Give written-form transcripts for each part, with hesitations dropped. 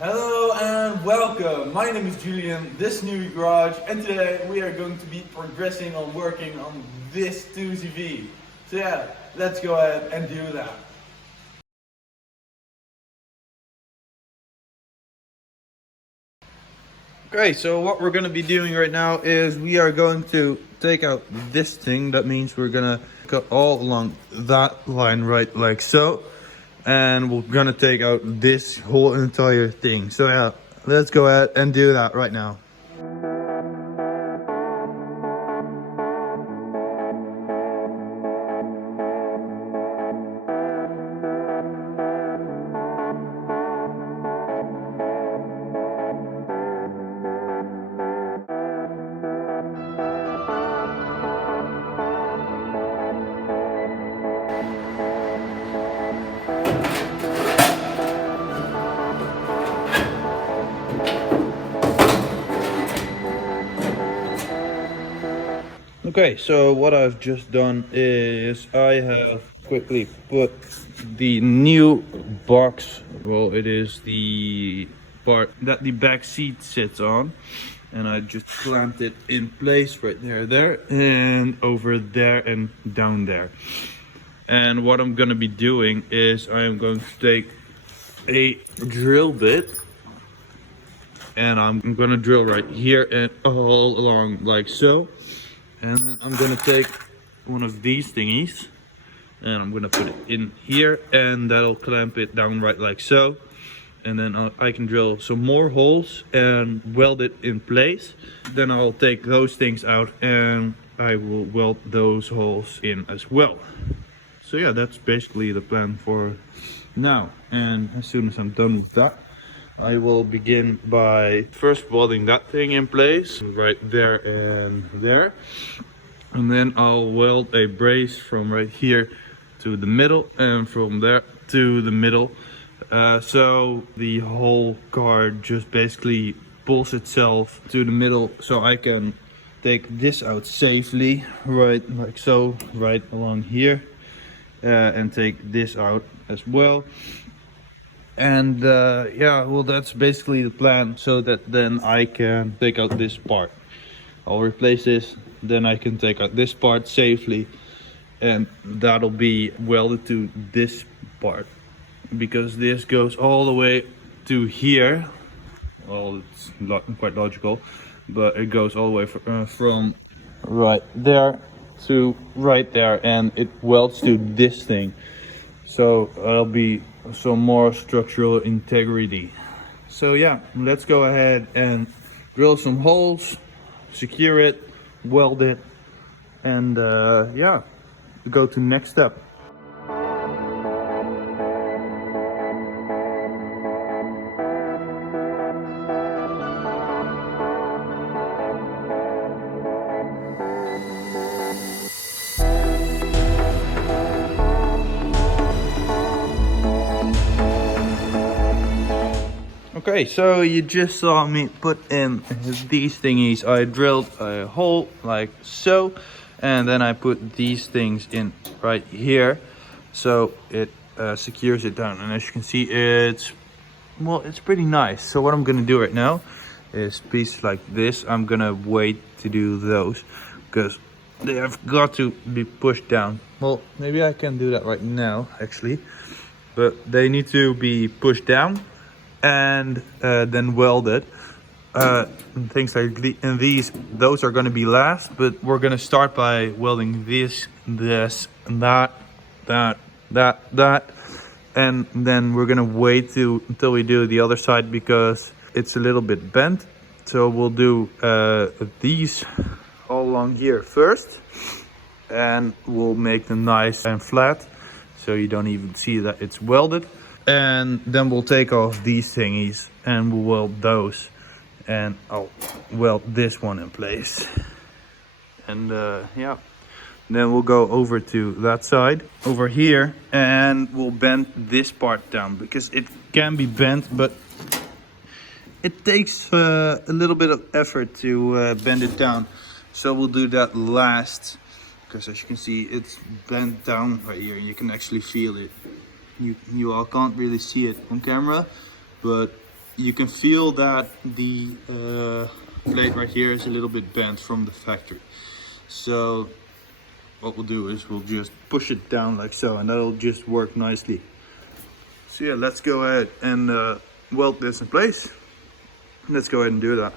Hello and welcome. My name is Julian, this is Newbee Garage, and today we are going to be progressing on working on this 2CV. So yeah, let's go ahead and do that. Okay, so what we're going to be doing right now is we are going to take out this thing. That means we're going to cut all along that line right like so. And we're going to take out this whole entire thing. So yeah, let's go ahead and do that right now. Okay, so what I've just done is I have quickly put the new box, well, it is the part that the back seat sits on, and I just clamped it in place right there, and over there and down there. And what I'm gonna be doing is I am going to take a drill bit, and I'm gonna drill right here and all along like so. And then I'm gonna take one of these thingies and I'm gonna put it in here, and that'll clamp it down right like so. And then I can drill some more holes and weld it in place. Then I'll take those things out and I will weld those holes in as well. So yeah, that's basically the plan for now. And as soon as I'm done with that, I will begin by first welding that thing in place right there and there, and then I'll weld a brace from right here to the middle and from there to the middle, so the whole car just basically pulls itself to the middle, so I can take this out safely right like so, right along here, and take this out as well. And yeah, well, that's basically the plan, so that then I can take out this part. I'll replace this, then I can take out this part safely, and that'll be welded to this part, because this goes all the way to here. Well, it's quite logical, but it goes all the way from right there to right there, and it welds to this thing. So that'll be some more structural integrity. So yeah, let's go ahead and drill some holes, secure it, weld it, and yeah, go to next step. Okay, so you just saw me put in these thingies. I drilled a hole like so, and then I put these things in right here, so it secures it down. And as you can see, it's pretty nice. So what I'm gonna do right now is pieces like this. I'm gonna wait to do those because they have got to be pushed down. Well, maybe I can do that right now actually, but they need to be pushed down and then welded. Things like those are going to be last, but we're going to start by welding this, and that, and then we're going to wait until we do the other side because it's a little bit bent. So we'll do these all along here first, and we'll make them nice and flat so you don't even see that it's welded. And then we'll take off these thingies and we'll weld those, and I'll weld this one in place. And yeah, then we'll go over to that side over here and we'll bend this part down because it can be bent, but it takes a little bit of effort to bend it down. So we'll do that last, because as you can see, it's bent down right here and you can actually feel it. You all can't really see it on camera, but You can feel that the plate right here is a little bit bent from the factory. So what we'll do is we'll just push it down like so, and that'll just work nicely. So yeah, let's go ahead and weld this in place. Let's go ahead and do that.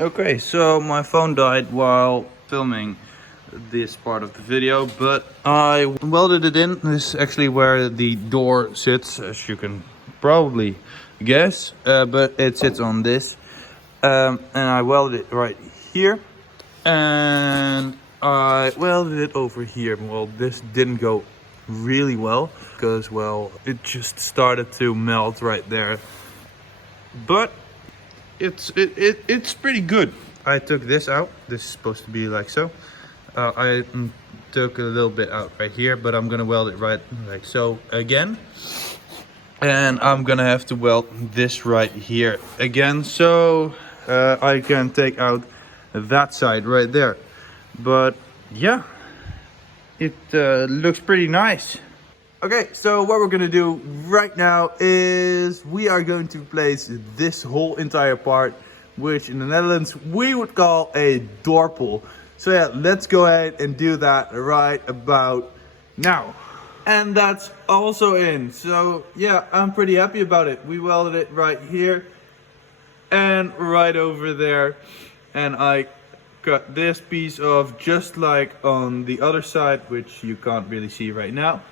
Okay, so my phone died while filming this part of the video, but I welded it in. This is actually where the door sits, as you can probably guess, but it sits on this. And I welded it right here, and I welded it over here. Well, this didn't go really well because, well, it just started to melt right there, but it's pretty good. I took this out. This is supposed to be like so. I took a little bit out right here, but I'm gonna weld it right like so again, and I'm gonna have to weld this right here again, so I can take out that side right there. But yeah, it looks pretty nice. Okay, so what we're gonna do right now is we are going to replace this whole entire part, which in the Netherlands we would call a dorpel. So yeah, let's go ahead and do that right about now. And that's also in. So yeah, I'm pretty happy about it. We welded it right here and right over there. And I cut this piece off just like on the other side, which you can't really see right now.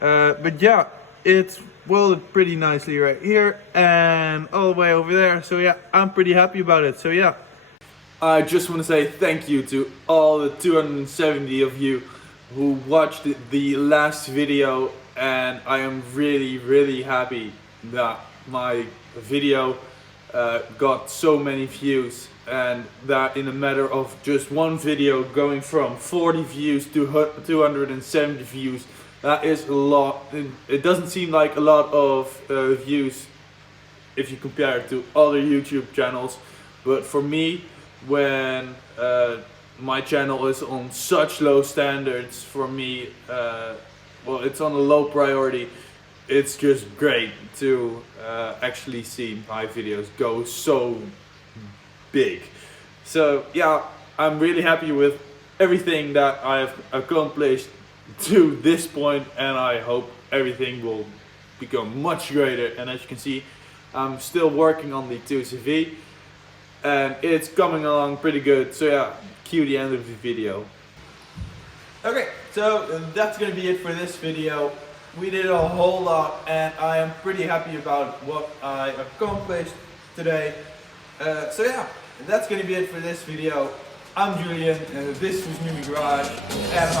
But yeah, it's welded pretty nicely right here and all the way over there. So yeah, I'm pretty happy about it. So yeah, I just want to say thank you to all the 270 of you who watched the last video, and I am really happy that my video got so many views, and that in a matter of just one video going from 40 views to 270 views. That is a lot. It doesn't seem like a lot of views if you compare it to other YouTube channels, but for me, when my channel is on such low standards, for me, well, it's on a low priority, it's just great to actually see my videos go so big. So yeah, I'm really happy with everything that I've accomplished to this point, and I hope everything will become much greater. And as you can see, I'm still working on the 2CV, and it's coming along pretty good. So yeah, cue the end of the video. Okay, so that's gonna be it for this video. We did a whole lot, and I am pretty happy about what I accomplished today. So yeah, that's gonna be it for this video. I'm Julian, and this was Newbee Garage, and